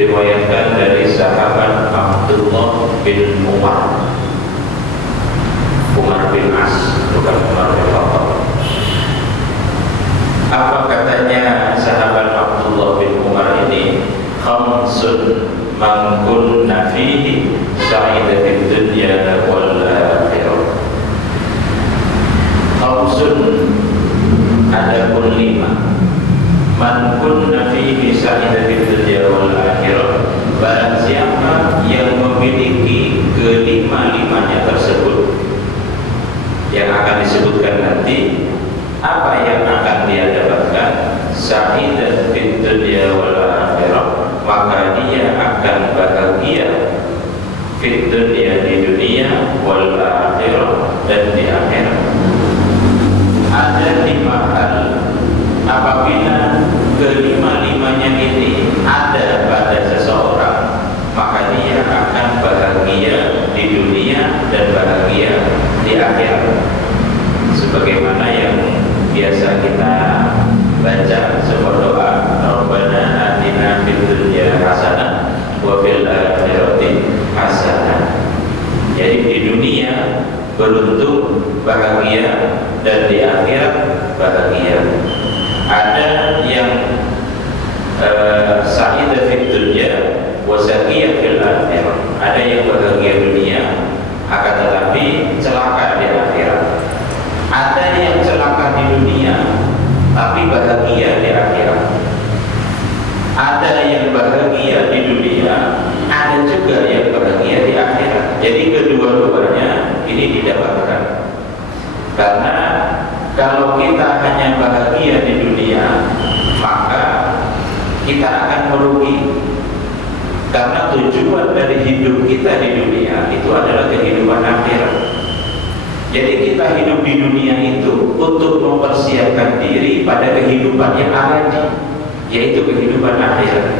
diriwayatkan dari sahabat Abdullah bin Umar bin As, bukan Umar bin Khattab. Apa katanya sahabat Abdullah bin Umar ini? Khamsun man kunna fihi sa'ida fid dunya wal akhirah. Khamsun, ada pun 5. Man kunna fihi sa'ida fid dunya wal akhirah. Barang siapa yang memiliki kelima-limanya tersebut, yang akan disebutkan nanti, apa yang akan dia dapatkan? Sa'idah fid dunya wal akhirah, maka dia akan bahagia fid dunya, di dunia, wal akhirah, dan di akhirat. Ada 5 hal, apabila kelima-limanya ini ada pada seseorang, maka dia akan bahagia di dunia dan bahagia di akhirat. Sebagaimana yang biasa kita baca sebuah doa, Rabbana atina fid dunya hasanah wa fil akhirati hasanah. Jadi di dunia beruntung bahagia dan di akhirat bahagia. Ada yang sa'idah fid dunya wa saqiyah fil akhirah. Ada yang bahagia dunia akan tetapi celaka di akhirat. Ada yang celaka di dunia tapi bahagia di akhirat. Ada yang bahagia di dunia, ada juga yang bahagia di akhirat. Jadi kedua-duanya ini didapatkan. Karena kalau kita hanya bahagia di dunia, maka kita akan merugi. Karena tujuan dari hidup kita di dunia itu adalah kehidupan akhirat. Jadi kita hidup di dunia itu untuk mempersiapkan diri pada kehidupan yang abadi, yaitu kehidupan akhirat.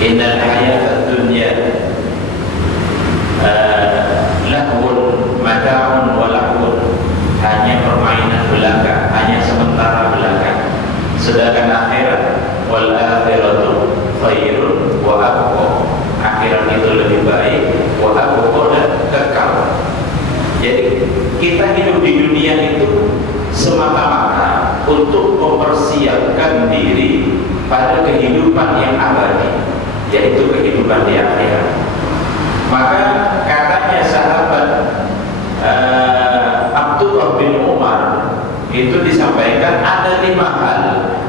Innal hayatad dunya lahwun mata'un wa lahwun, hanya permainan belaka, hanya sementara belaka. Sedangkan akhirat, wal akhiratu khairun wa abqa, akhirat itu lebih baik, wa abqa, dan kekal. Jadi kita hidup di dunia itu semata-mata untuk mempersiapkan diri pada kehidupan yang abadi, yaitu kehidupan di akhirat. Maka katanya sahabat Abdullah bin Umar itu disampaikan ada 5 hal.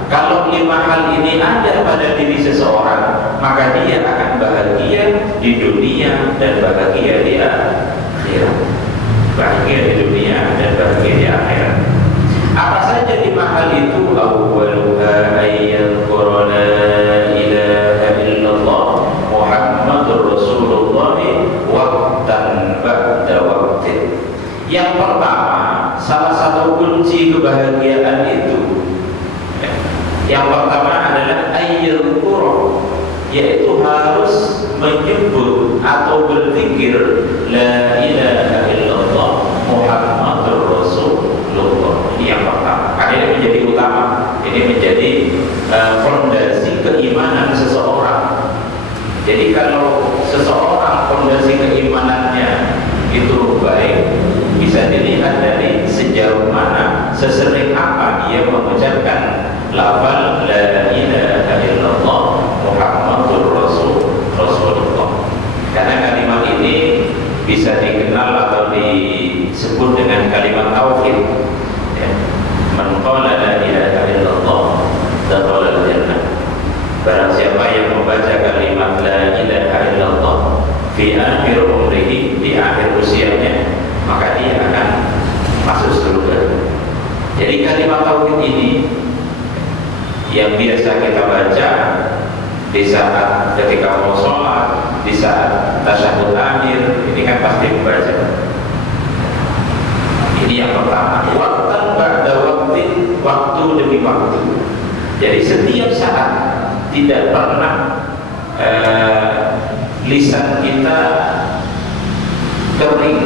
Kalau 5 hal ini ada pada diri seseorang, maka dia akan bahagia di dunia dan bahagia di akhirat. Bahagia di dunia dan bahagia di akhirat. Apa saja 5 hal itu? Awwaluha ayyadhkura la ilaha illallah Muhammadur Rasulullah waqtan ba'da waqtin. Yang pertama, salah satu kunci kebahagiaan itu, yang pertama adalah ayyadhkura, yaitu harus menyebut atau berzikir la ilaha illallah Muhammadur Rasulullah. Ini yang pertama. Karena ini menjadi utama. Ini menjadi fondasi keimanan seseorang. Jadi kalau seseorang fondasi keimanannya itu baik, bisa dilihat dari sejauh mana, sesering apa dia mengucapkan lafal la ilaha illallah Muhammadur Rasulullah. Karena kalimat ini bisa dikenal atau disebut dengan kalimat tauhid. Ya. Man qala la ilaha illallah dakhala al-jannah. Barang siapa yang membaca kalimat la ilaha illallah fi akhir umrihi, di akhir usianya, maka dia akan masuk surga. Jadi kalimat tauhid ini yang biasa kita baca di saat ketika mau sholat, di saat tasyahud akhir, ini kan pasti membaca. Ini yang pertama. Waktan ba'da waktin, waktu demi waktu. Jadi setiap saat, tidak pernah lisan kita kering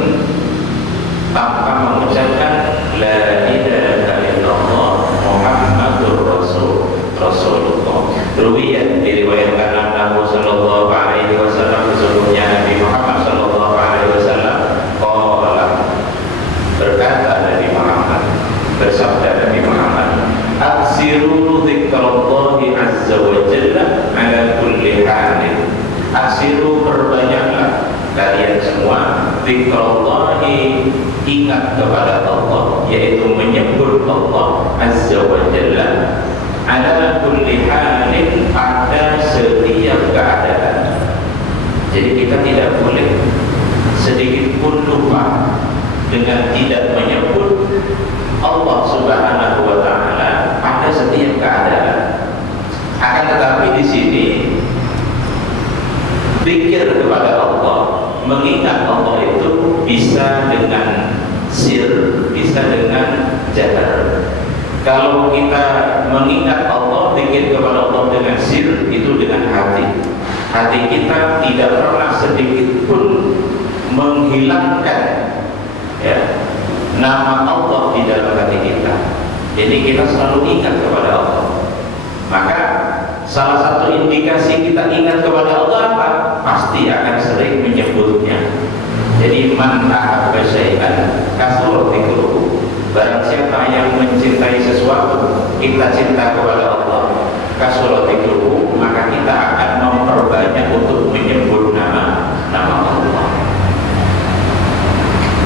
tanpa mengucapkan la ilaha illallah Muhammadur Rasulullah. Ruwiyat kalian semua zikrullahi, ingat kepada Allah, yaitu menyebut Allah Azza wa Jalla ala kulli halin, pada setiap keadaan. Jadi kita tidak boleh sedikit pun lupa dengan tidak menyebut Allah Subhanahu wa Ta'ala pada setiap keadaan. Akan tetapi di sini zikir kepada Allah, mengingat Allah itu bisa dengan sir, bisa dengan jahar. Kalau kita mengingat Allah, zikir kepada Allah dengan sir, itu dengan hati. Hati kita tidak pernah sedikit pun menghilangkan nama Allah di dalam hati kita. Jadi kita selalu ingat kepada Allah. Maka salah satu indikasi kita ingat kepada Allah apa? Pasti akan sering menyebutnya. Jadi man ahabba syai'an kasura dzikruhu. Barang siapa yang mencintai sesuatu, kita cinta kepada Allah, kasura dzikruhu, maka kita akan memperbanyak untuk menyebut nama Allah.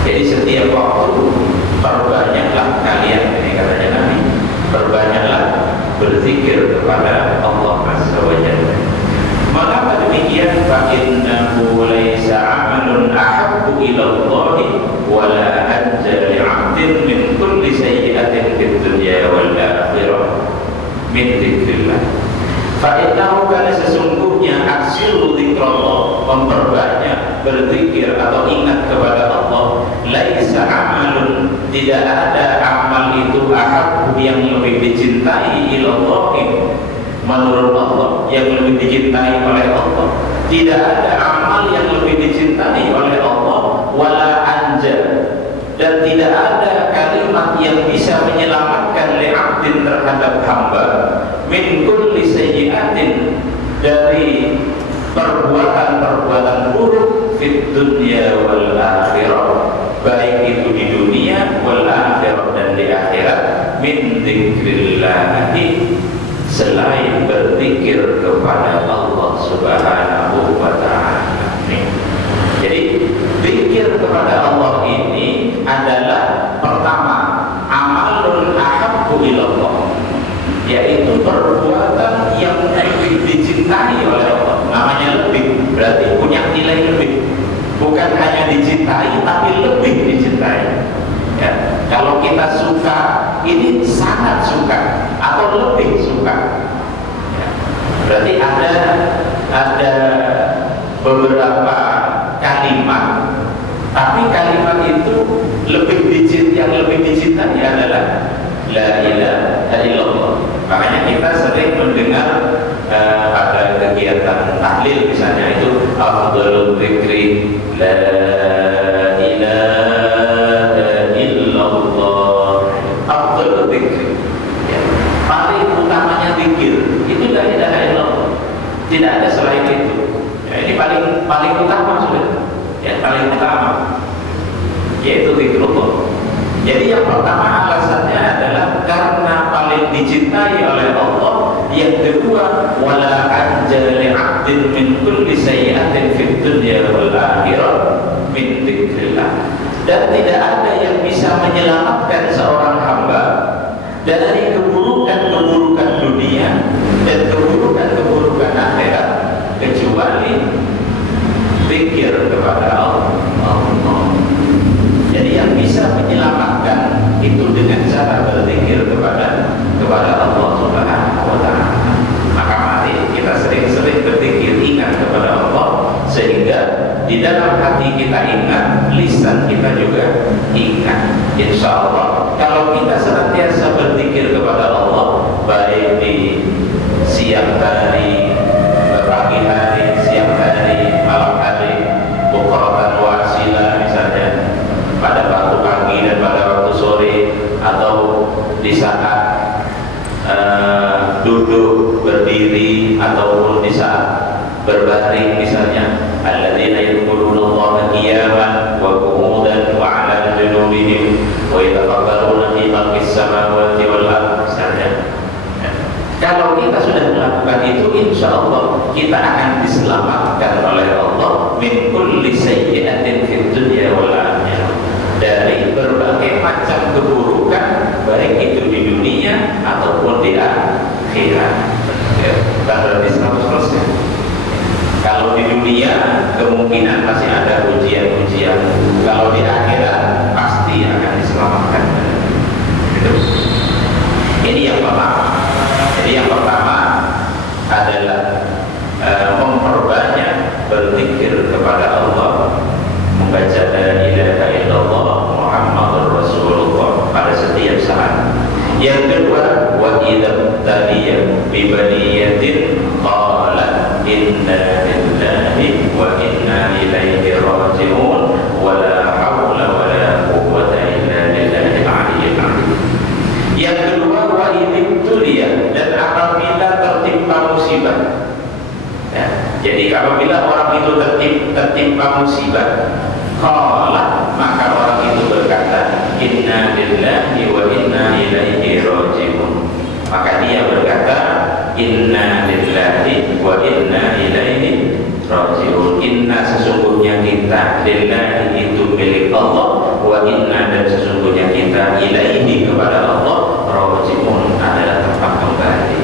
Jadi setiap waktu perbanyaklah kalian, ini katanya Nabi, perbanyaklah berzikir kepada Allah Azza wa Jalla. Mengapa demikian? Fa innahu laisa 'amalun ahabbu ila Allah wa la anja li 'abdin min kulli sayyi'atin fid dunya wal akhirah min dzikrillah. Fa innahu, kana sesungguhnya aksiru dzikrullah, memperbanyak berzikir atau ingat kepada Allah, laisa 'amalun, tidak ada amal itu ahabbu, yang lebih dicintai ilallah, menurut Allah, yang lebih dicintai oleh Allah. Tidak ada amal yang lebih dicintai oleh Allah, wala anja, dan tidak ada kalimat yang bisa menyelamatkan li'abdin, terhadap hamba, min kulli sayyi'atin, dari perbuatan-perbuatan buruk, fit dunya wal akhirah, baik itu di dunia, wal akhirah, dan di akhirat, min dzikrillahi, selain berzikir kepada Allah Subhanahu wa Ta'ala. Jadi zikir kepada Allah ini adalah pertama amalun ahabbu ilallah, yaitu perbuatan yang lebih dicintai oleh Allah. Namanya lebih, berarti punya nilai lebih, bukan hanya dicintai tapi lebih dicintai. Ya, kalau kita suka, ini sangat suka atau lebih suka. Ya, berarti ada beberapa kalimat, tapi kalimat itu yang lebih dicintai adalah la ilaha illallah. Makanya kita sering mendengar pada kegiatan tahlil misalnya itu afdhalul dzikri la ilaha illallah, afdhalul dzikri, ya, paling utamanya zikir itu la ilaha illallah, tidak ada selain itu. Ya, ini paling utama sudah, ya, paling utama, yaitu zikrullah. Jadi yang pertama alasannya adalah karena paling dicintai oleh Allah. Yang kedua, wala anja li'abdin min kulli sayyi'atin fid dunya wal akhirah min dzikrillah. Dan tidak ada yang bisa menyelamatkan seorang hamba dari keburukan-keburukan dunia dan keburukan-keburukan akhirat kecuali zikir kepada Allah. Jadi yang bisa menyelamatkan itu dengan cara berzikir kepada Allah Subhanahu wa Ta'ala. Maka mari kita sering-sering berzikir, ingat kepada Allah, sehingga di dalam hati kita ingat, lisan kita juga ingat. Insya Allah kalau kita senantiasa berzikir kepada Allah, baik di siang hari, pagi hari, siang hari, malam hari, bukratan wa asila misalnya, pada waktu pagi dan pada waktu sore, atau di saat duduk, berdiri, ataupun di saat berbaring misalnya, alladzina yadhkuruna Allaha qiyaman wa qu'udan wa 'ala junubihim wa yatafakkaruna fi khalqis samawati wal ardh misalnya. Kalau kita sudah melakukan itu, insya Allah kita akan diselamatkan oleh Allah min kulli sayyi macam keburukan, baik itu di dunia ataupun di akhirat. Ya, bukan berarti 100%. Kalau di dunia kemungkinan masih ada ujian-ujian, kalau di akhirat pasti akan diselamatkan. Ini yang pertama. Jadi yang pertama adalah memperbanyak berzikir kepada Allah, membaca la ilaha illallah Muhammadur Rasulullah pada setiap saat. Yang kedua, wa idza tadiya bi baliyatin qala inna lillahi wa inna ilaihi raji'un wa la haula wa la quwwata illa billahil aliyyil azim. Yang kedua, wa idza dan apabila tertimpa musibah. Ya, jadi apabila orang itu tertimpa musibah, qala, maka orang itu berkata inna lillahi wa inna ilaihi raji'un. Maka dia berkata inna lillahi wa inna ilaihi raji'un. Inna sesungguhnya kita, lillahi itu milik Allah, wa inna dan sesungguhnya kita ilaihi kepada Allah, raji'un adalah tempat kembali.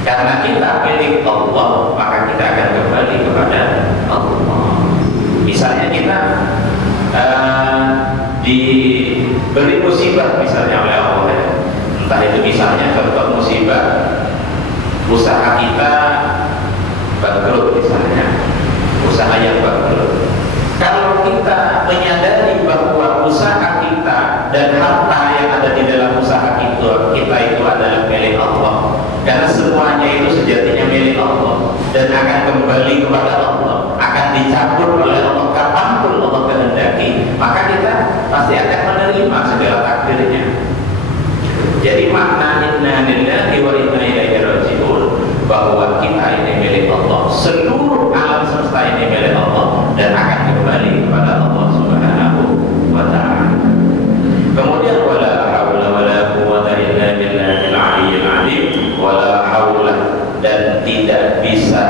Karena kita milik Allah, maka kita akan kembali kepada Allah. Misalnya kita diberi musibah misalnya oleh Allah, entah itu misalnya contoh musibah usaha kita bangkrut misalnya, usaha yang bangkrut. Kalau kita menyadari bahwa usaha kita dan harta yang ada di dalam usaha kita itu adalah milik Allah, karena semuanya itu sejatinya milik Allah dan akan kembali kepada Allah, akan dicabut oleh Allah kapanpun Allah kehendaki, maka kita pasti akan menerima segala takdirnya. Jadi makna inna lillahi wa inna ilaihi raji'un, bahwa kita ini milik Allah, seluruh alam semesta ini milik Allah dan akan kembali kepada Allah Subhanahu wa ta'ala. Kemudian wala haula wala quwwata illa billahil aliyyil azim, wala haula dan tidak bisa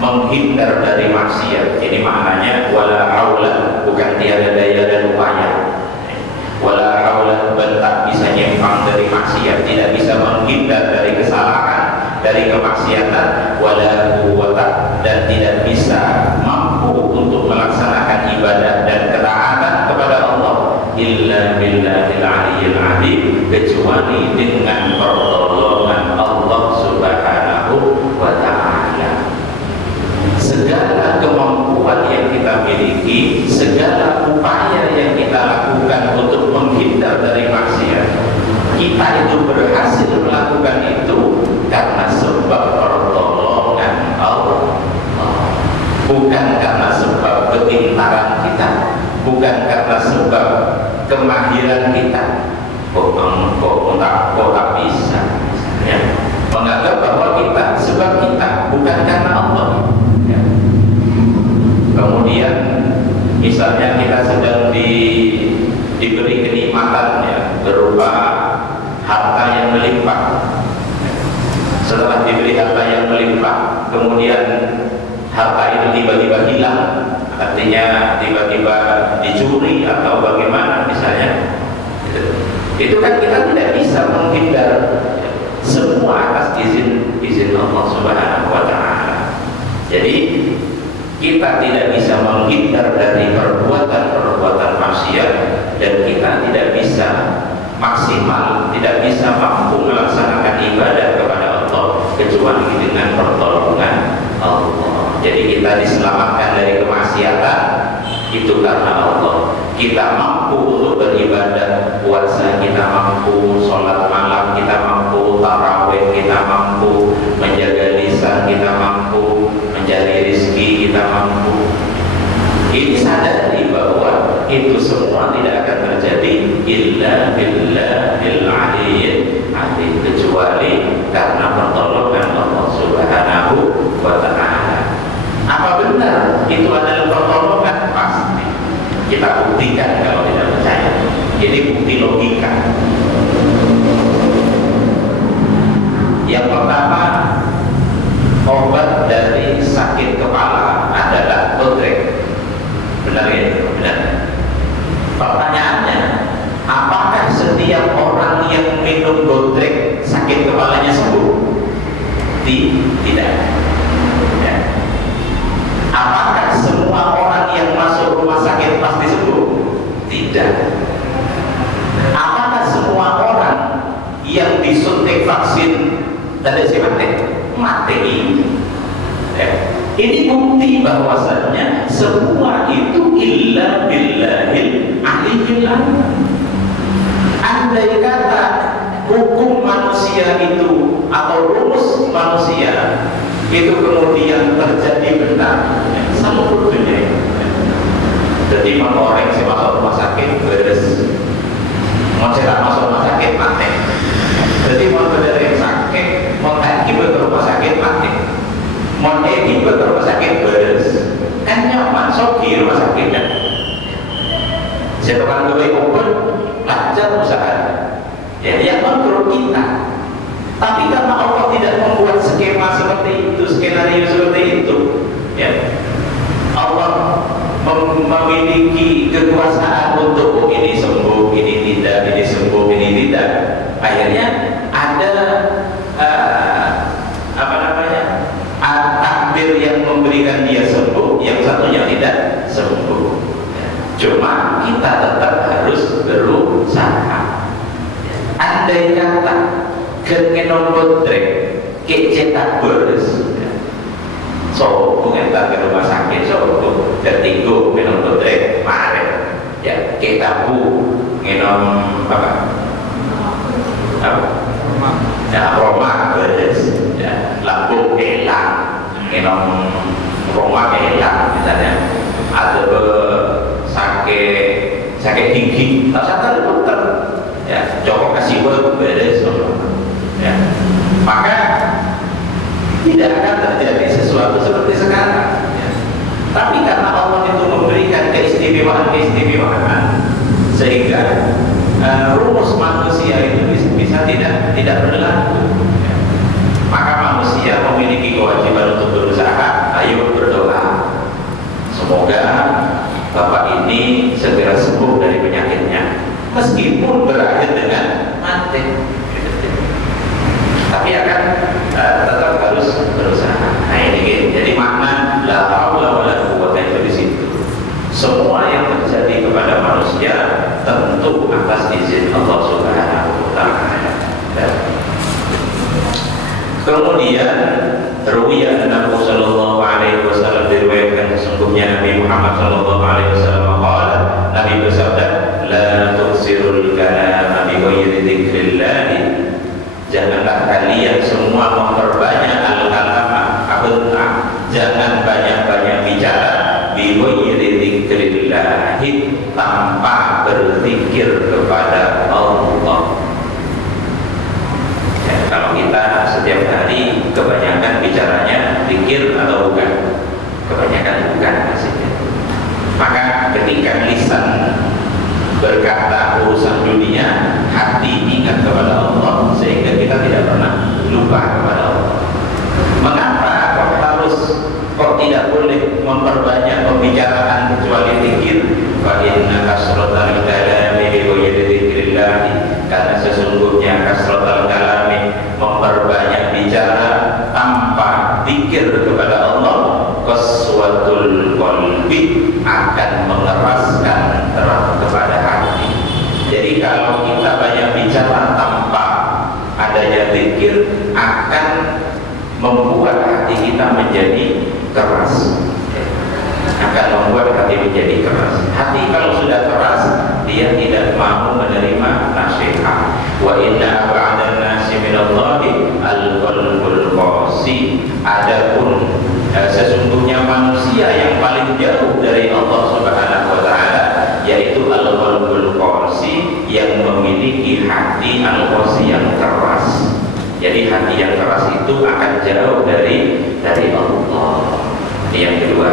menghindar dari maksiat. Ini maknanya wala haula, bukan tiada daya dan upaya. Wala haula tak bisa nyimpang dari maksiat, tidak bisa menghindar dari kesalahan, dari kemaksiatan. Wala quwwata dan tidak bisa mampu untuk melaksanakan ibadah dan ketaatan kepada Allah illa billahil aliyyil azim, kecuali dengan pertolongan Allah Subhanahu wa ta'ala. Segala kemampuan yang kita miliki, segala upaya yang kita lakukan untuk menghindar dari maksiat, kita itu berhasil melakukan itu karena sebab pertolongan Allah, bukan karena sebab kepintaran kita, bukan karena sebab kemahiran kita. Kok tak bisa ya, menganggap bahwa kita sebab kita, bukan karena Allah ya. Kemudian misalnya kita sedang diberi kenikmatan ya, berupa harta yang melimpah. Setelah diberi harta yang melimpah, kemudian harta itu tiba-tiba hilang, artinya tiba-tiba dicuri atau bagaimana misalnya, itu kan kita tidak bisa menghindar, semua atas izin Allah Subhanahu wa ta'ala. Jadi kita tidak bisa menghindar dari perbuatan-perbuatan maksiat, dan kita tidak bisa maksimal, tidak bisa mampu melaksanakan ibadah kepada Allah kecuali dengan pertolongan Allah. Jadi kita diselamatkan dari kemaksiatan itu karena Allah. Kita mampu untuk beribadah, puasa kita mampu, sholat malam kita mampu, tarawih kita mampu, menjaga lisan kita mampu, mencari rezeki kita mampu. Ini sadari bahwa itu semua tidak akan terjadi illa billahil aliyyil azim, kecuali karena pertolongan Allah Subhanahu wa ta'ala. Apa benar itu adalah pertolongan? Pasti. Kita buktikan kalau tidak percaya. Ini bukti logika. Yang pertama, obat dari sakit kepala adalah totrek. Benar ya? Benar. Pertanyaannya, apa Tidak. Ya. Apakah semua orang yang masuk rumah sakit pasti sembuh? Tidak. Apakah semua orang yang disuntik vaksin dan mati? Mati. Ya. Ini bukti bahwasannya semua itu illa billahil aliyyil azim. Andai kata hukum manusia itu atau rumus manusia itu kemudian terjadi benar, seluruh dunia. Jadi mau orang yang masuk rumah sakit beres, mau cerak masuk rumah sakit mati. Jadi mau beres yang sakit, mau tadi ke rumah sakit mati. Mau pergi ke rumah sakit beres, kan nyaman, soki rumah sakitnya. Saya tekan gue open, lancar usaha. Ya, yang kontrol kita. Tapi karena Allah tidak membuat skema seperti itu, skenario seperti itu, ya, Allah memiliki kekuasaan untuk ini sembuh, ini tidak, ini sembuh, ini tidak. Akhirnya ada takdir yang memberikan dia sembuh, yang satunya tidak sembuh. Cuma kita tetap harus berusaha. Andai kata kengenon botrek kecetak beres, so bukan tak ke rumah sakit, so tertinggu kenon botrek mare, ya kita bu ngenon apa? Ya Roma beres, ya lambung hilang. Ngenom rumah hilang misalnya, ada sakit gigi, tak sadar dokter, ya coba kasih web beres, ya maka tidak akan terjadi sesuatu seperti sekarang. Ya. Tapi karena Allah itu memberikan keistimewaan sehingga rumus manusia itu bisa tidak berlaku. Maka manusia memiliki kewajiban untuk berusaha. Ayo berdoa, semoga bapak ini segera sembuh dari penyakitnya, meskipun berakhir dengan mati. Tapi akan tetap harus berusaha. Nah ini jadi makna la haula wala quwwata illa billah. Semua yang terjadi kepada manusia tentu atas izin Allah Subhanahu wa taala. Kemudian ruwiya Nabi sallallahu alaihi wasallam diriwayatkan sesungguhnya Nabi Muhammad sallallahu alaihi wasallam qala, Nabi bersabda, la tuksirul kalama bi ghairi dzikrillah. Janganlah kalian semua memperbanyak al-kalama, jangan banyak-banyak bicara bi ghairi dzikrillah, tanpa berzikir kepada Allah. Kalau kita setiap hari kebanyakan bicaranya zikir atau bukan? Kebanyakan bukan hasilnya. Maka ketika lisan berkata urusan dunia, hati ingat kepada Allah, sehingga kita tidak pernah lupa kepada Allah. Mengapa kok tidak boleh memperbanyak pembicaraan kecuali zikir? Fa inna kasratal kalami bi ghairi dzikrillah, karena sesungguhnya kasratal kalami, memperbanyak bicara tanpa zikir kepada Allah, qaswatul qalbi, akan mengeraskan kepada hati. Jadi kalau kita banyak bicara tanpa adanya zikir, akan membuat hati kita menjadi keras, akan membuat hati menjadi keras. Hati kalau sudah keras, dia tidak mau menerima nasihat. Wa inna ba'dan nasi minallahi al-qalbul qasi. Adapun sesungguhnya manusia yang paling jauh dari Allah Subhanahu wa taala yaitu al-qalbul qasi, yang memiliki hati al-qasi yang keras. Jadi hati yang keras itu akan jauh dari Allah. Ini yang kedua.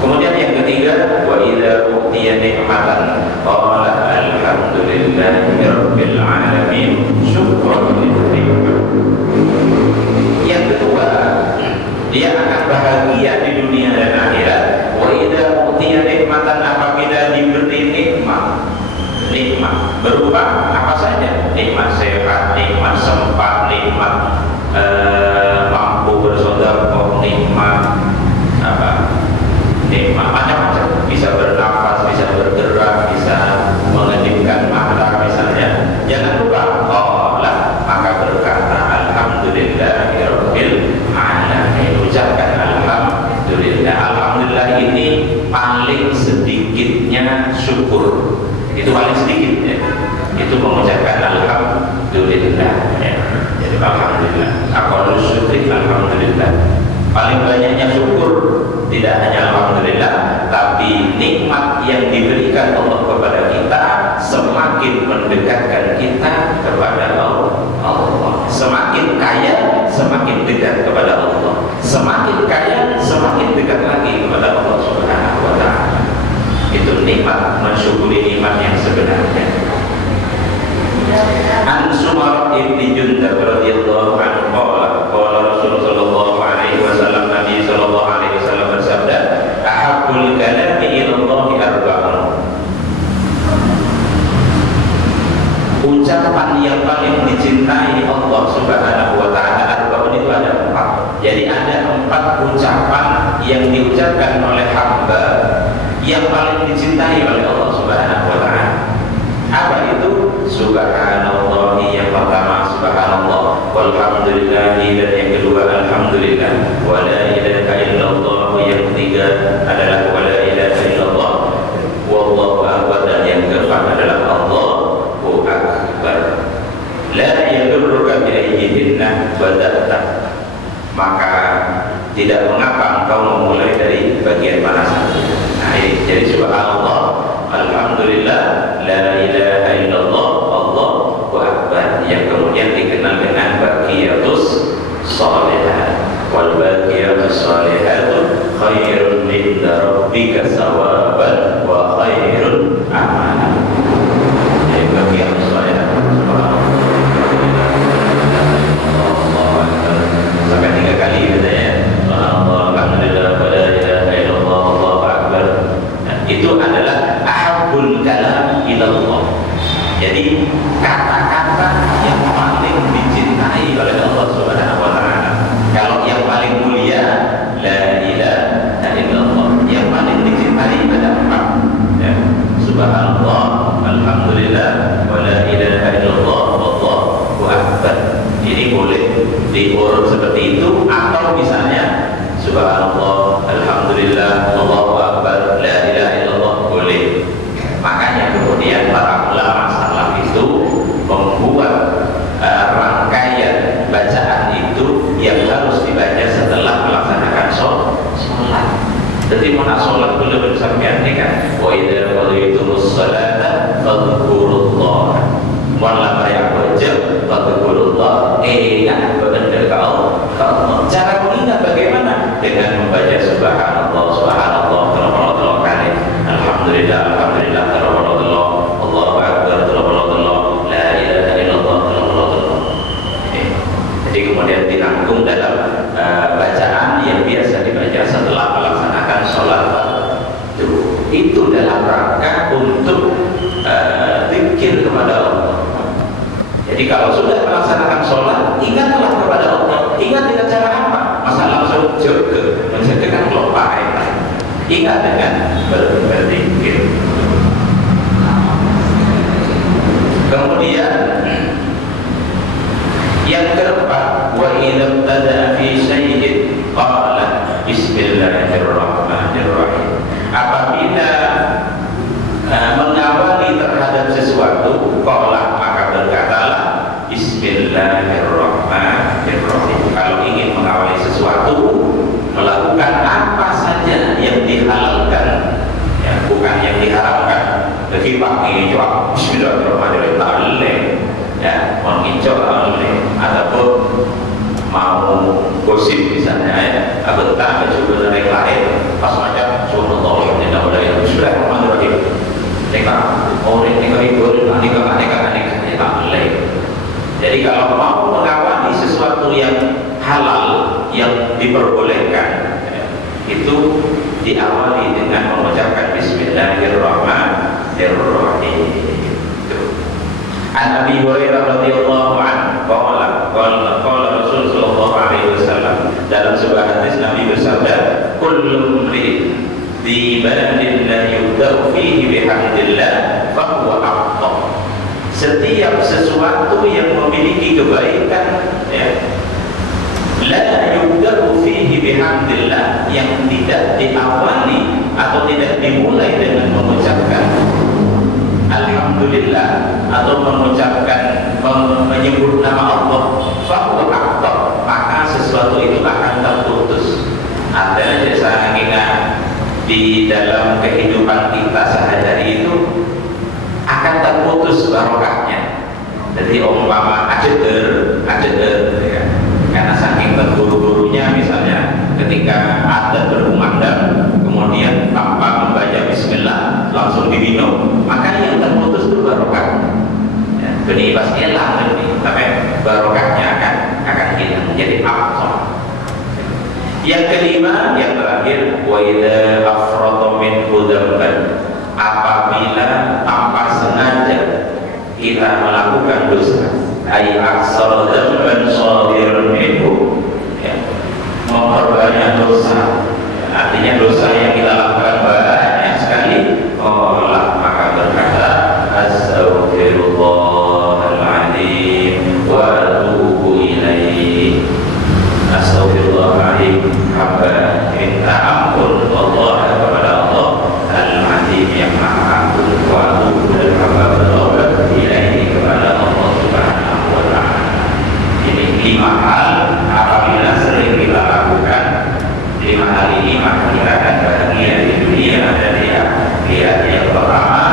Kemudian yang ketiga, wa idza utiya ni'matan qala alhamdulillahi rabbil alamin syukran lillah. Yang kedua, dia akan bahagia di dunia dan akhirat. Wa idza utiya ni'matan, apabila diberi nikmat berupa apa saja, nikmat sehat, nikmat sempat, nikmat mampu semakin dekat kepada Allah. Semakin kaya, semakin dekat lagi kepada Allah Subhanahu wa Ta'ala. Itu nikmat, mensyukuri nikmat yang sebenarnya. An Sumar ibn Jundab radhiyallahu anhu qala Rasulullah sallallahu alaihi wasallam, Nabi sallallahu alaihi wasallam bersabda, ahabbul kalami ila Allah arba'un. Ucapan yang paling dicintai Allah Subhanahu wa Ta'ala arba'un itu ada 4. Jadi ada 4 ucapan yang diucapkan oleh hamba yang paling dicintai oleh Allah Subhanahu wa Ta'ala. Apa itu? Subhanallah yang pertama, subhanallah, walhamdulillah, dan yang kedua alhamdulillah, wa la ilaha illallah, yang ketiga adalah wa la ilaha illallah, wallahu akbar, dan yang keempat adalah Allahu akbar. La yadurruka bi ayyihinna bada'ta, maka tidak mengapa engkau memulai dari bagian mana saja. Nah ini, jadi subhanallah, alhamdulillah, la ilaha illallah, Allahu akbar, yang kemudian dikenal dengan baqiyatus shalihat. Wal baqiyatus shalihat khairun inda rabbika sawaban wa khairun amalan. Jadi baqiyatus shalihat, sampai 3 kali katanya. Subhanallah, alhamdulillah, wa la ilaha illallah, Allahu akbar. Itu adalah ahabbul kalam ilallah. Jadi kata-kata yang paling dicintai oleh Allah Subhanahu wa Ta'ala. Kalau yang paling mulia la ilaha illallah, yang paling dicintai ada 4 ya. Subhanallah, alhamdulillah, wa la ilaha illallah, Allahu akbar. Ini boleh diurut seperti itu, atau misalnya subhanallah, alhamdulillah, Allahu akbar, la ilaha illallah, boleh. Makanya kemudian para ulama salaf itu membuat rangkaian bacaan itu yang harus dibaca setelah melaksanakan sholat. Jadi mana sholat boleh bersambian kan? Wa idza qadaytumus sholata fadhkurullah wa la yaqjab fadhkurullah. Ingat kepada Allah. Cara mengingat bagaimana? Dengan membaca subhanallah, subhanallah terlalu kali, alhamdulillah, alhamdulillah terlalu, Allahu akbar terlalu, la ilaha illallah terlalu. Jadi kemudian dirangkum dalam bacaan yang biasa dibaca setelah melaksanakan sholat itu dalam rangka untuk zikir kepada Allah. Jadi kalau sudah melaksanakan sholat, ingatlah kepada Allah. Ingat dengan cara apa? Masa langsung jaga, menjadikan kelopak. Ingat dengan berzikir. Kemudian yang keempat, wa idza btada fi syai'in qala bismillahirrahmanirrahim. Apabila mengawali terhadap sesuatu, qala, maka berkatalah bismillahirrahmanirrahim. Kalau ingin mengawali sesuatu, melakukan apa saja yang dihalalkan, ya, bukan yang diharamkan. Jadi pakai jawab bismillahirrahmanirrahim tak boleh, ya, mau ngicok tak boleh, ataupun mau gosip misalnya, ya, aku tak coba dari lain pas macam subhanallah tidak boleh, bismillahirrahmanirrahim. Tengok orang tengok ibu nikah tak boleh. Jadi kalau mau mengawali sesuatu yang halal yang diperbolehkan, itu diawali dengan mengucapkan bismillahirrahmanirrahim. An Abi Hurairah radhiyallahu anhu qala Rasul sallallahu alaihi wasallam, dalam sebuah hadis Nabi bersabda, kullu mri'in di baladin la yubda'u fihi bihamdillah fa huwa aqta. Setiap sesuatu yang memiliki kebaikan, ya, la yubda'u fihi bihamdillah, yang tidak diawali atau tidak dimulai dengan mengucapkan alhamdulillah atau mengucapkan menyebut nama Allah, fa huwa aqta, maka sesuatu itu akan terputus. Ada jasa mengingat di dalam kehidupan kita sehari-hari itu akan terputus barokahnya. Jadi umpama ajeter, ya, karena sang diminum, maka yang terputus itu barokah. Ya, benih pasti hilang benih, tapi barokahnya akan hilang. Jadi absor. Yang kelima, yang terakhir, wa idza afrata min dzamban, apabila tanpa sengaja kita melakukan dosa, ay aksara dzamban shadirun minhu, ya, memperbanyak dosa, artinya dosa yang kita lakukan banyak sekali, Allah maka berkata astaghfirullahaladzim wa atubu ilaih. Astaghfirullahaladzim, hamba minta ampun Allah kepada Allah al-azim yang maha ampun, wa atubu, dan hamba bertobat ilaih kepada Allah subhanahu wa ta'ala. Ini 5 hal apabila sering kita lakukan 5 hal ini, maka kita akan bahagia di dunia dan di akhirat. Yang pertama,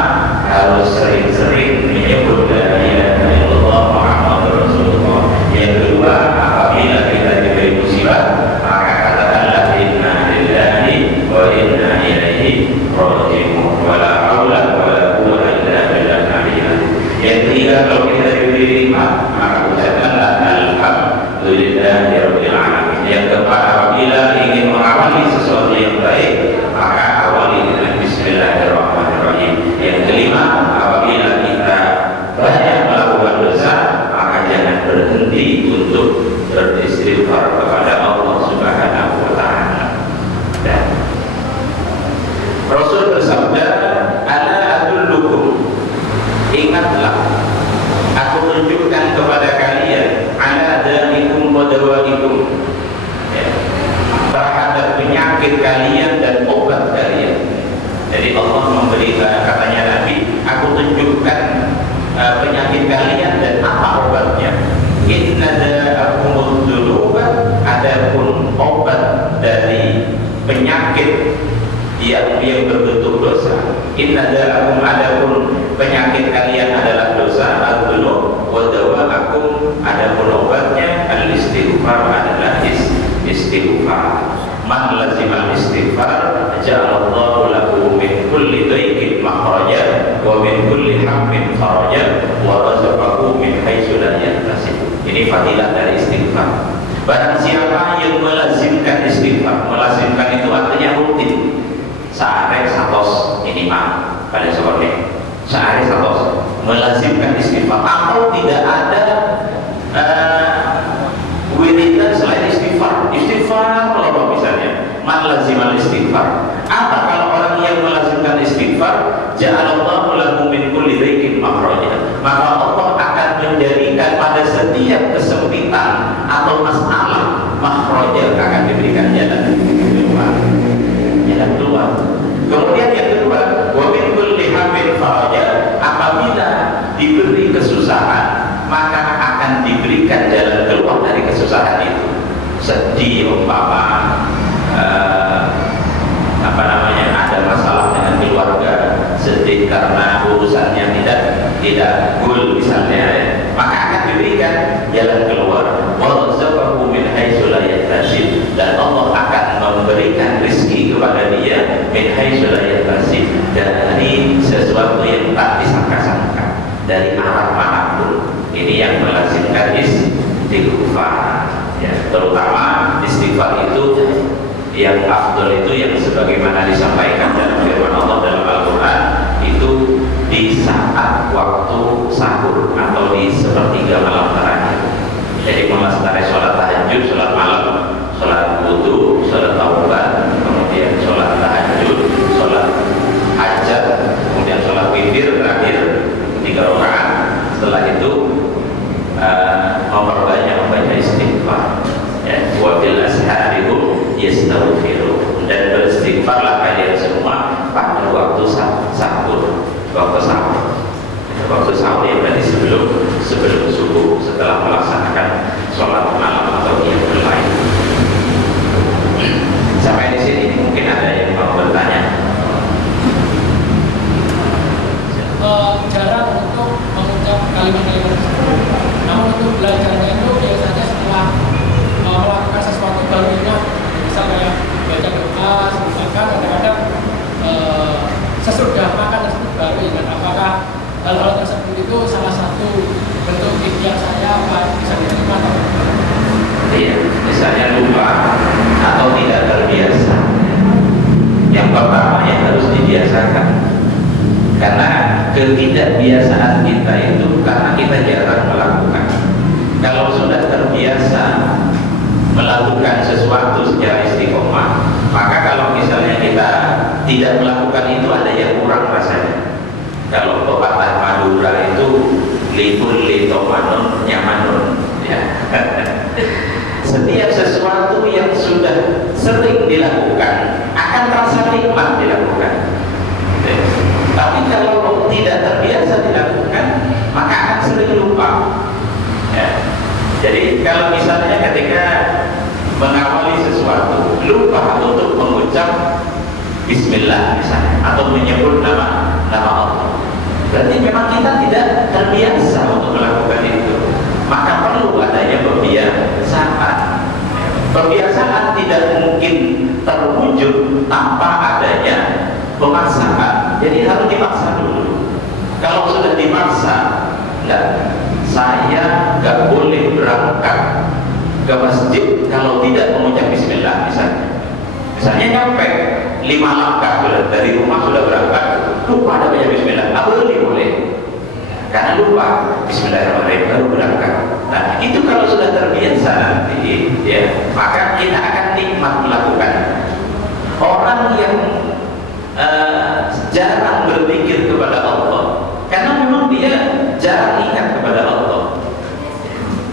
harus sering-sering menyebut la ilaha illallah Muhammadur Rasulullah. Yang kedua, apabila kita diberi musibah, maka katakanlah inna lillahi wa inna ilaihi raji'un, wa la haula wa la quwwata illa billah. Yang ketiga, kalau kita diberi nikmat, maka ucapkanlah alhamdulillahi rabbil alamin. Yang keempat, apabila ingin mengawali sesuatu yang baik, maka awali dengan bismillahirrahmanirrahim. Yang kelima, apabila kita banyak melakukan dosa, maka jangan berhenti untuk beristighfar kepada Allah subhanahu wa ta'ala. Dan Rasul bersabda, ala adullukum, ingatlah aku tunjukkan kepada kalian, ala damikum wa dawaikum, ya, terhadap penyakit kalian dan obat kalian. Jadi Allah memberi, katanya Nabi, aku tunjukkan penyakit kalian dan apa obatnya. Inna da'akumud dzunuba, adapun obat dari penyakit yang berbentuk dosa. Inna da'akum, adapun penyakit kalian adalah dosa, al-dzunub, wa dawa'akum, adapun obatnya al-istighfar, adalah istighfar. Man lazimal istighfar ja'alallahu lahu min kulli dhaiqin makhraja wa min kulli hammin kharaja wa razaqahu min haitsu la yahtasib. Ini fadilah dari istighfar. Barang siapa yang melazimkan istighfar, melazimkan itu artinya rutin, sehari satos minimal pada seperti sehari satos melazimkan istighfar, atau tidak ada wiridan selain istighfar. Istighfar kalau misalnya man lazimal istighfar. Apa kalau orang yang melazimkan istighfar, ja'alallahu lahu min kulli dhaiqin makhraja, maka Allah akan menjadikan pada setiap kesempitan atau masalah makhraja, akan diberikan jalan keluar. Jalan keluar. Kemudian yang kedua, wa min kulli hammin kharaja, apabila diberi kesusahan, maka akan diberikan jalan keluar dari kesusahan itu. Sedih umpama ada masalah dengan keluarga, sedih karena urusannya tidak gul misalnya, maka akan diberikan jalan keluar. Wa razaqahu min haitsu la yahtasib, dan Allah akan memberikan rezeki kepada dia min haitsu la yahtasib, dari sesuatu yang tak disangka-sangka, dari arah manapun. Ini yang melazimkan istighfar, ya, terutama istighfar itu yang afdal itu yang sebagaimana disampaikan dalam firman Allah dalam Al-Quran, itu di saat waktu sahur atau di sepertiga malam terakhir. Jadi mulai sholat tahajud, sholat malam, sholat wudu, sholat taubat, kemudian sholat tahajud, sholat hajat, kemudian sholat witir terakhir 3 rakaat. Setelah itu memperbanyak membaca istighfar, ya, wa bil asharihum yastaghfirun, dan beristighfarlah kalian semua pada waktu sahur. Waktu sahur yang tadi sebelum subuh, setelah melaksanakan sholat malam atau qiyamul lail. Sampai di sini mungkin ada yang mau bertanya. Jarang untuk mengucap kalimat-kalimat tersebut. Namun untuk belajarnya itu biasanya setelah melakukan sesuatu baru, misal kayak pertama yang harus dibiasakan, karena ketidakbiasaan kita itu karena kita jarang melakukan. Kalau sudah terbiasa melakukan sesuatu secara istiqomah, maka kalau misalnya kita tidak melakukan itu ada yang kurang rasanya. Kalau pepatah Madura itu lipul litomanun nyamanun, ya. Setiap sesuatu yang sudah sering dilakukan akan terasa nikmat dilakukan. Tapi kalau tidak terbiasa dilakukan, maka akan sering lupa. Ya. Jadi kalau misalnya ketika mengawali sesuatu lupa untuk mengucap Bismillah misalnya, atau menyebut nama Allah, berarti memang kita tidak terbiasa untuk melakukan itu. Maka perlu adanya pembiasaan. Pembiasaan tidak mungkin terwujud tanpa adanya pemaksaan. Jadi harus dipaksa dulu. Kalau sudah dipaksa, saya nggak boleh berangkat ke masjid kalau tidak mengucap Bismillah misalnya. Misalnya nyampe 5 langkah dari rumah sudah berangkat, lupa ada baca Bismillah, boleh. Karena lupa Bismillahirrahmanirrahim baru berangkat. Nah itu kalau sudah terbiasa nanti, ya, maka kita akan nikmat melakukan. Orang yang jarang berpikir kepada Allah, karena memang dia jarang ingat kepada Allah.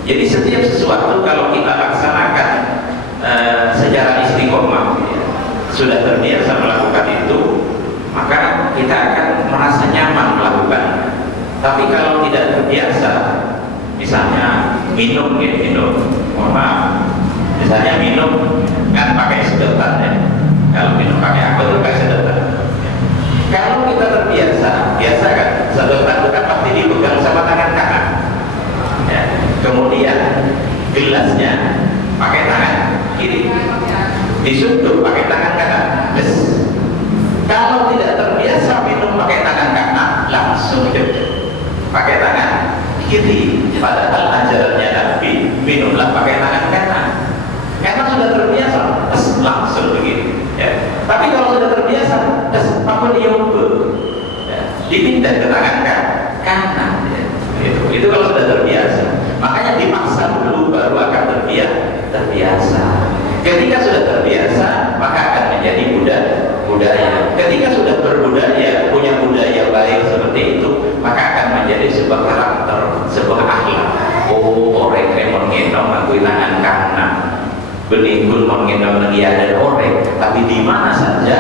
Jadi setiap sesuatu kalau kita laksanakan secara istiqomah, ya, sudah terbiasa melakukan itu, maka kita akan merasa nyaman melakukan. Tapi kalau tidak terbiasa, misalnya minum, mohon maaf, misalnya minum kan pakai sedotan, ya. Kalau minum pakai apa itu pakai sedotan. Kalau kita terbiasa, biasa kan, sedotan itu kan pasti dipegang sama tangan kanan. Ya. Kemudian gelasnya pakai tangan kiri, disuntuk pakai tangan kanan. Kalau tidak terbiasa minum pakai tangan kanan, langsung pakai tangan kiri. Padahal ajarannya Nabi, minumlah pakai tangan kanan. Karena sudah terbiasa, langsung begini. Ya. Tapi kalau sudah terbiasa, apa dipindah ke tangan kanan. Ya. Itu kalau sudah terbiasa. Makanya dipaksa dulu baru akan terbiasa. Ketika sudah terbiasa, maka akan menjadi budaya. Ketika sudah berbudaya, punya budaya baik seperti itu, maka akan menjadi sebuah karakter, sebuah akhlak. Orang yang mengendong aku tangan kanan, beningkul mengendong lagi ada orang, tapi di mana saja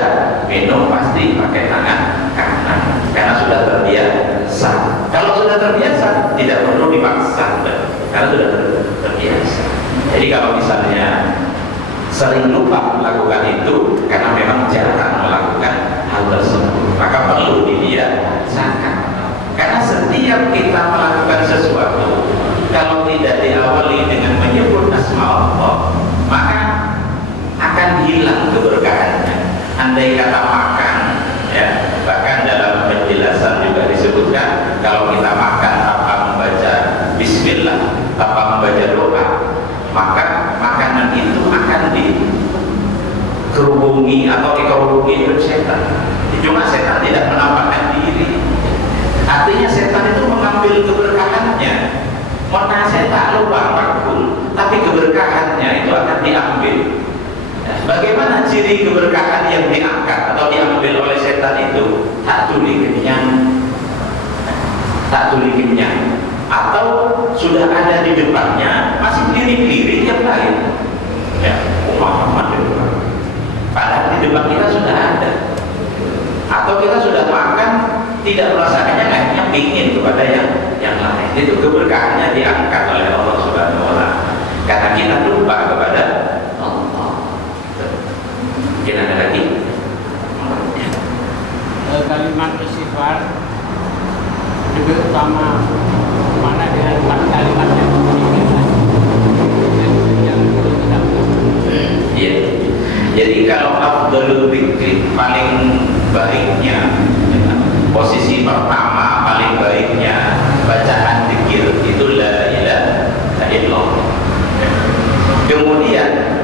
minum pasti pakai tangan kanan, karena sudah terbiasa. Kalau sudah terbiasa, tidak perlu dipaksa, karena sudah terbiasa. Jadi kalau misalnya sering lupa melakukan itu karena memang jarang melakukan hal tersebut, maka perlu dibiasakan. Karena setiap kita melakukan sesuatu, kalau tidak diawali dengan menyebut asma Allah, maka akan hilang keberkahannya. Andai kata makan, ya, bahkan dalam penjelasan juga disebutkan kalau kita makan tanpa membaca Bismillah, tanpa membaca doa, maka makanan itu akan dikerubungi atau dikerubungi oleh setan. Cuma setan tidak menampakkan diri. Artinya setan itu mengambil keberkahannya. Mana setan lupa makul, tapi keberkahannya itu akan diambil. Bagaimana ciri keberkahan yang diangkat atau diambil oleh setan itu? Tak tuli kenyang, atau sudah ada di depannya masih diri yang lain. Ya, Muhammad itu. Padahal di depan kita sudah ada. Atau kita sudah makan tidak merasakannya, akhirnya pingin kepada yang lain. Itu keberkahannya diangkat oleh Allah Subhanahu wa Ta'ala. Karena kita lupa kepada Allah. Mungkin ada lagi? Kalimat istighfar lebih utama mana dengan kalimat yang iya. Jadi kalau afdhalul dzikri paling baiknya, posisi pertama paling baiknya bacaan zikir itu la ilaha illallah. Kemudian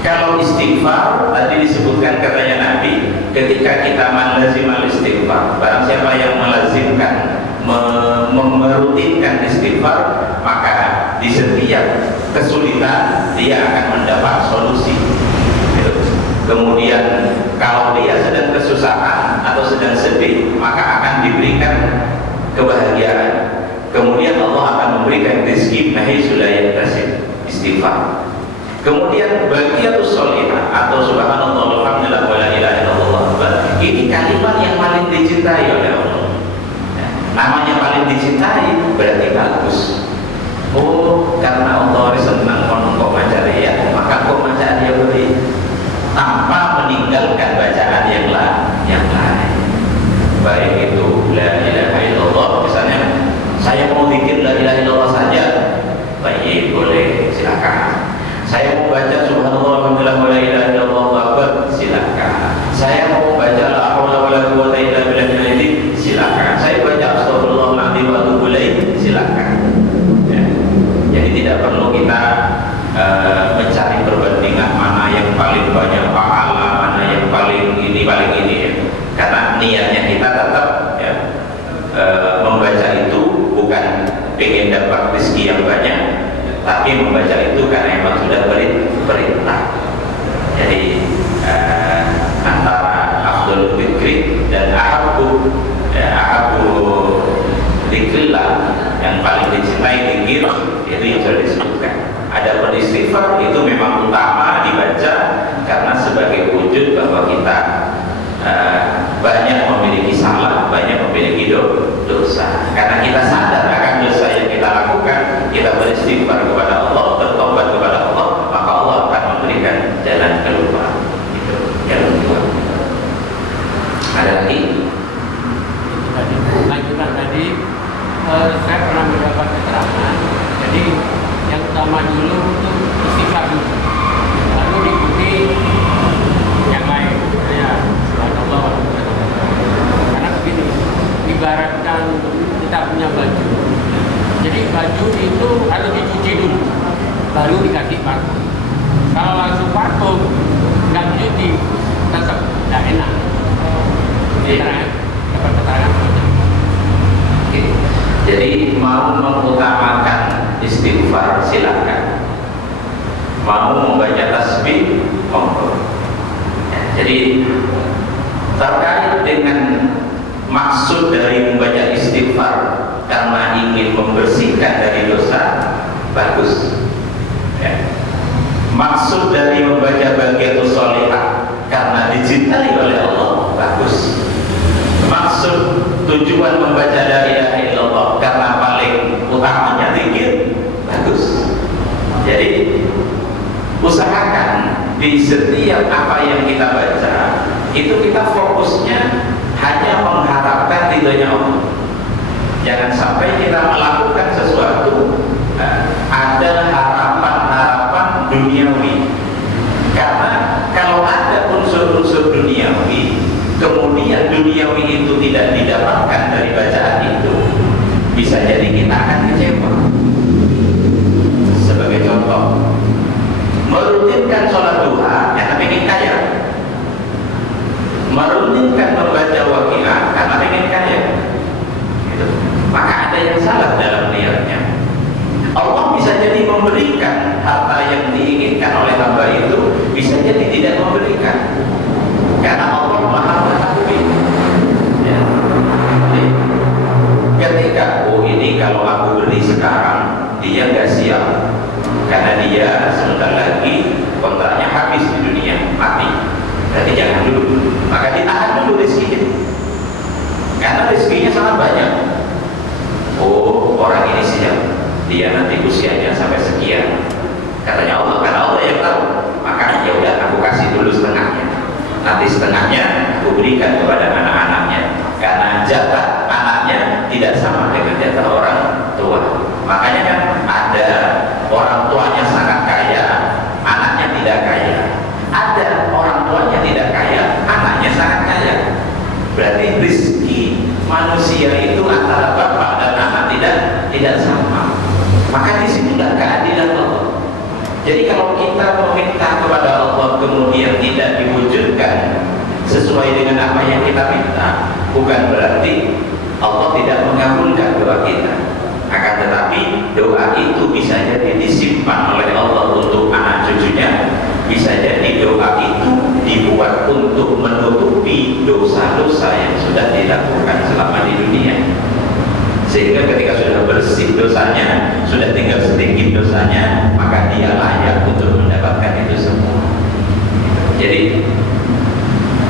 Kalau istighfar tadi disebutkan katanya Nabi, ketika kita melazimal istighfar, barang siapa yang melazimkan merutinkan istighfar, maka di setiap kesulitan dia akan mendapat solusi. Kemudian kalau dia sedang kesusahan atau sedang sedih, maka akan diberikan kebahagiaan. Kemudian Allah akan memberikan rezeki nahi sulayat tasib istighfar. Kemudian bagiatus sholihah atau subhanallah walhamdulillah wala ilaha illallah, ini kalimat yang paling dicintai oleh Allah. Namanya paling dicintai berarti bagus. Oh, karena Allah senang kok macari ya, maka kok macari ya beri tanpa meninggalkan bacaan yang lain. Baik itu la ilaha illallah, misalnya saya mau bikin la ilaha illallah saja, baik boleh, silakan. Saya mau baca subhanallah walhamdulillah wala ilaha illallah akbar, silakan. Saya mau baca la haula wala quwwata illa billah, silakan. Saya baca astagfirullahaladzim wa atubu ilaih, silakan. Ya. Jadi tidak perlu kita mencari perbandingan mana yang paling banyak pahala, mana yang paling ini ya. Karena niatnya kita tetap ya, membaca itu bukan ingin dapat rezeki yang banyak, tapi membaca itu karena memang sudah perintah. Jadi antara afdhalul dzikri dan ahabbu dzikrillah, yang paling dicintai dzikir itu yang sudah disebutkan. Ada beristighfar itu memang utama dibaca karena sebagai wujud bahwa kita banyak memiliki salah, banyak memiliki dosa. Karena kita sadar akan dosa yang kita lakukan, kita beristighfar kepada Allah, bertobat kepada Allah, maka Allah akan memberikan jalan keluar. Itu jalan keluar. Ada lagi? Lanjutan tadi, saya pernah mendapat keterangan. Jadi yang utama dulu itu istighfar dulu, lalu diikuti yang lain. Ya, subhanallah walhamdulillah. Karena begini, ibaratkan kita punya baju. Jadi baju itu harus dicuci dulu, baru dikasih parfum. Kalau langsung parfum nggak dicuci, tetap nggak enak. Dapat keterangan macam. Jadi mau mengutamakan istighfar silakan, mau membaca tasbih monggo. Jadi terkait dengan maksud dari membaca istighfar karena ingin membersihkan dari dosa, bagus ya. Maksud dari membaca bagiatus sholihah karena dicintai oleh Allah, bagus. Maksud tujuan membaca la ilaha illallah karena paling utamanya zikir, bagus. Jadi usahakan di setiap apa yang kita baca itu kita fokusnya hanya mengharapkan ridhonya Allah. Jangan sampai kita melakukan sesuatu ada harapan-harapan duniawi. Karena kalau ada unsur-unsur duniawi, kemudian duniawi itu tidak didapatkan dari bacaan itu, bisa jadi kita akan kecewa. Sebagai contoh, merutinkan sholat duha karena ingin kaya, merutinkan membaca waqiah karena ingin kaya, gitu. Maka ada yang salah dalam niatnya. Allah bisa jadi memberikan harta yang diinginkan oleh hamba itu, bisa jadi tidak memberikan, karena Allah Maha Mengetahui. Ya. Ketika ini kalau aku beli sekarang, dia nggak siap, karena dia sebentar lagi kontraknya habis di dunia, mati. Berarti jangan dulu, maka ditahan dulu rezekinya, karena rezekinya sangat banyak. Oh, orang ini siap, dia nanti usianya sampai sekian, katanya Allah, karena Allah yang tahu. Maka ya udah, aku kasih dulu setengahnya, nanti setengahnya aku berikan kepada anak-anaknya, karena jatah anaknya tidak sama dengan jatah orang tua. Makanya kan ada orang tuanya sangat kaya, anaknya tidak kaya. Ada orang tuanya tidak kaya, anaknya sangat kaya. Berarti rezeki manusia itu antara bapak dan anak tidak sama. Maka di situlah keadilan Allah. Jadi kalau kita meminta kepada Allah kemudian tidak diwujudkan sesuai dengan apa yang kita minta, bukan berarti Allah tidak mengabulkan doa kita. Akan tetapi doa itu bisa jadi disimpan oleh Allah untuk anak cucunya, bisa jadi doa itu dibuat untuk menutupi dosa-dosa yang sudah dilakukan selama di dunia, sehingga ketika sudah bersih dosanya, sudah tinggal sedikit dosanya, maka dia layak untuk mendapatkan itu semua. Jadi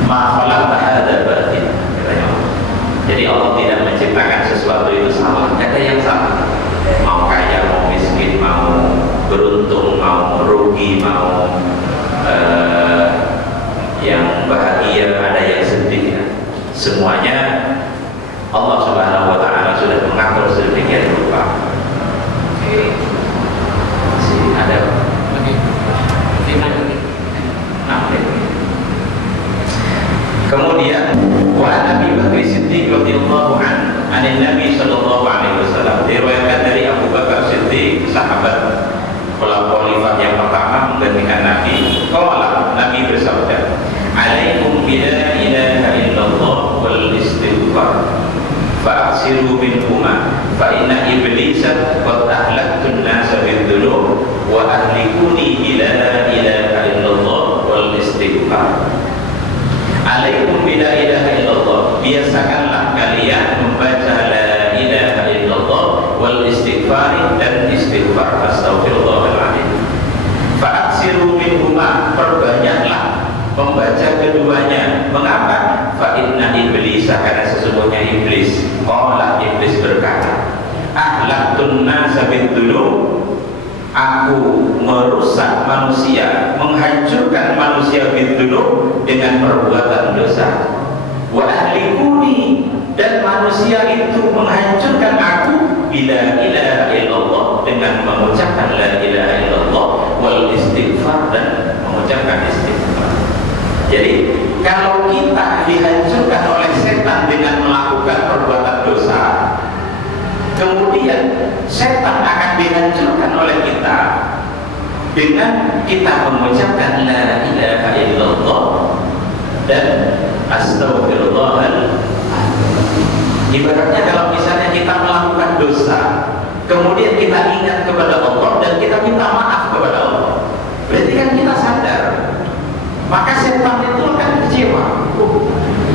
ma'afalah ta'ala batin, katanya Allah. Jadi Allah tidak menciptakan sesuatu itu salah, tidak ada yang salah. Mau kaya, mau miskin, mau beruntung, mau rugi, mau yang bahagia, ada yang sedih, ya. Semuanya Allah Subhanahu wa Ta'ala sudah mengatur sedemikian rupa. Ada kemudian wa Nabi Bakar Siddiq radhiyallahu anhu anin Nabi sallallahu alaihi wasallam, diriwayatkan dari Abu Bakar Siddiq, sahabat khalifah yang pertama menggantikan Nabi. Qala, Nabi bersabda, alaikum bila ilaha illallah wal istighfar fa'aksiru minhuma fa inna iblisa qad ahlaktu an-nasa bid-dhunub wa ahlikuni bila ilaha illallah wal istighfar. Alaikum bila ilaha illallah, biasakanlah kalian membaca la ilaha illallah wal istighfar dan istighfar, astaghfirullahaladzim. Fa'aksiru minhuma, perbanyaklah membaca keduanya. Mengapa? Fa inna iblisa, karena sesungguhnya iblis, qala, iblis berkata, ahlaktun nasa bid-dhunub, aku merusak manusia, menghancurkan manusia bid-dhunub dengan perbuatan dosa. Wa ahlikuni, dan manusia itu menghancurkan aku bila ilaha illallah, dengan mengucapkan la ilaha illallah wal istighfar, dan mengucapkan istighfar. Jadi kalau kita dihancurkan oleh setan dengan melakukan perbuatan dosa, kemudian setan akan dihancurkan oleh kita dengan kita mengucapkan la ilaha illallah dan astaghfirullahaladzim. Ibaratnya kalau misalnya kita melakukan dosa, kemudian kita ingat kepada Allah dan kita minta maaf kepada Allah, berarti kan kita sadar. Maka setan itu akan kecewa.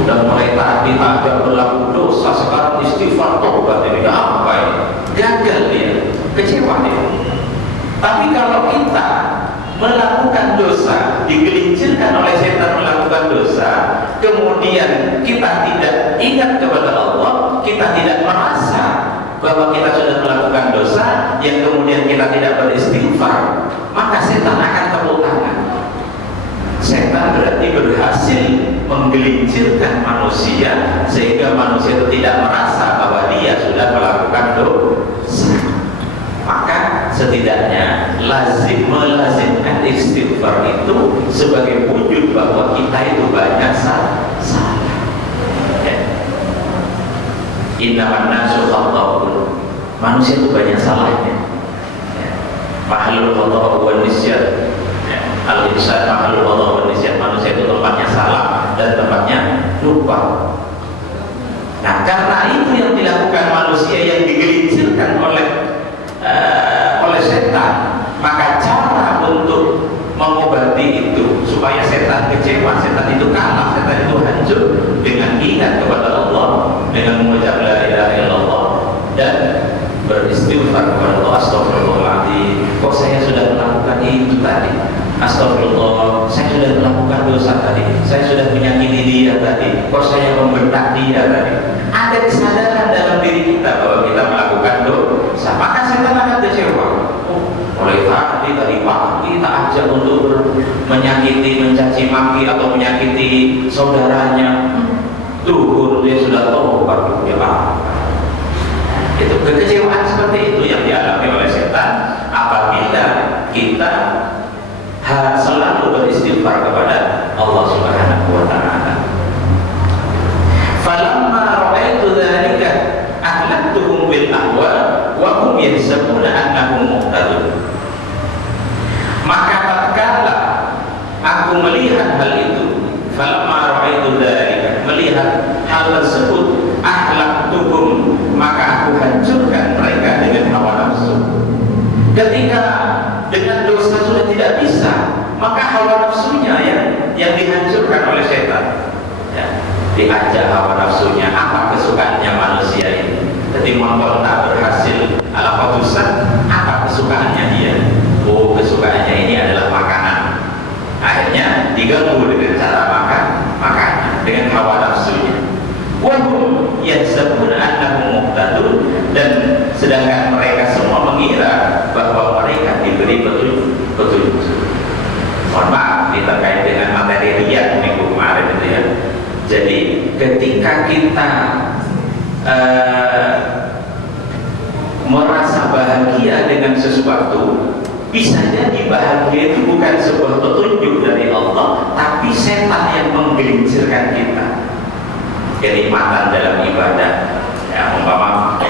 Udah mulai tadi agak berlaku dosa, sekarang istighfar tobat, ini apa ini? Gagal dia, kecewa dia. Tapi kalau kita melakukan dosa, digelincirkan oleh setan melakukan dosa, kemudian kita tidak ingat kepada Allah, kita tidak merasa bahwa kita sudah melakukan dosa, yang kemudian kita tidak beristighfar, maka setan akan tepuk tangan. Setan berarti berhasil menggelincirkan manusia sehingga manusia itu tidak merasa bahwa dia sudah melakukan dosa. Maka setidaknya melazimkan istighfar itu sebagai wujud bahwa kita itu banyak salah. Innaman nasu khata'un, manusia itu banyak salahnya. Mahalul khata'u wan nisyan, al-insan mahalul khata'u wan nisyan, manusia itu tempatnya salah dan tempatnya lupa. Nah, karena itu yang dilakukan manusia, yang digelincirkan oleh setan, maka cara untuk mengobati itu supaya setan kecewa, setan itu kalah, setan itu hancur, dengan ingat kepada Allah, dengan mengucap la ilaha illallah dan beristighfar kepada Allah. Astagfirullahaladzim, kok saya sudah melakukan itu tadi, astagfirullah, saya sudah melakukan dosa tadi, saya sudah menyakiti dia tadi, kok saya membentak dia tadi. Ada kesadaran dalam diri kita bahwa kita melakukan dosa, maka setan akan kecewa. Oleh tadi pagi kita ajak untuk menyakiti, mencaci maki atau menyakiti saudaranya, tuhur dia sudah tobat, ya Pak. Itu kekecewaan seperti itu yang dialami oleh setan apabila kita selalu beristighfar kepada Allah Subhanahu wa Ta'ala. Falamma ra'aitu dzalika ahlaktuhum bil ahwa wa hum yahsabuna annahum muhtadun. Maka tatkala aku falamma ra'aitu dzalika, melihat hal tersebut, ahlaktuhum, maka aku hancurkan mereka dengan hawa nafsu. Ketika dengan dosa sudah tidak bisa, maka hawa nafsunya yang dihancurkan oleh setan. Ya, diajak hawa nafsunya, apa kesukaannya manusia ini. Jadi motor tak berhasil ala kotusan, apa kesukaannya dia? Oh, kesukaannya ini adalah makanan. Akhirnya diganggu dengan cara makan dengan hawa nafsunya. Wahum yahsabuna annahum muhtadun, dan sedangkan mereka semua mengira bahwa mereka diberi petunjuk. Mohon maaf, ini terkait dengan materi riyad minggu kemarin itu ya. Jadi ketika kita merasa bahagia dengan sesuatu, bisa jadi bahagia itu bukan sebuah petunjuk dari Allah, tapi setan yang menggelincirkan kita. Kenikmatan dalam ibadah, ya, umpama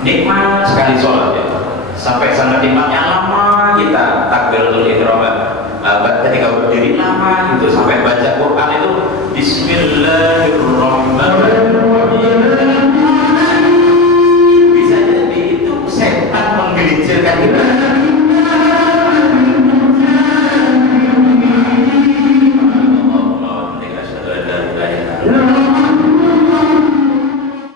nikmat sekali sholat ya, sampai sangat nikmatnya lama kita takbiratul ihram, ketika berdiri lama gitu, sampai baca Quran itu Bismillahirrahmanirrahim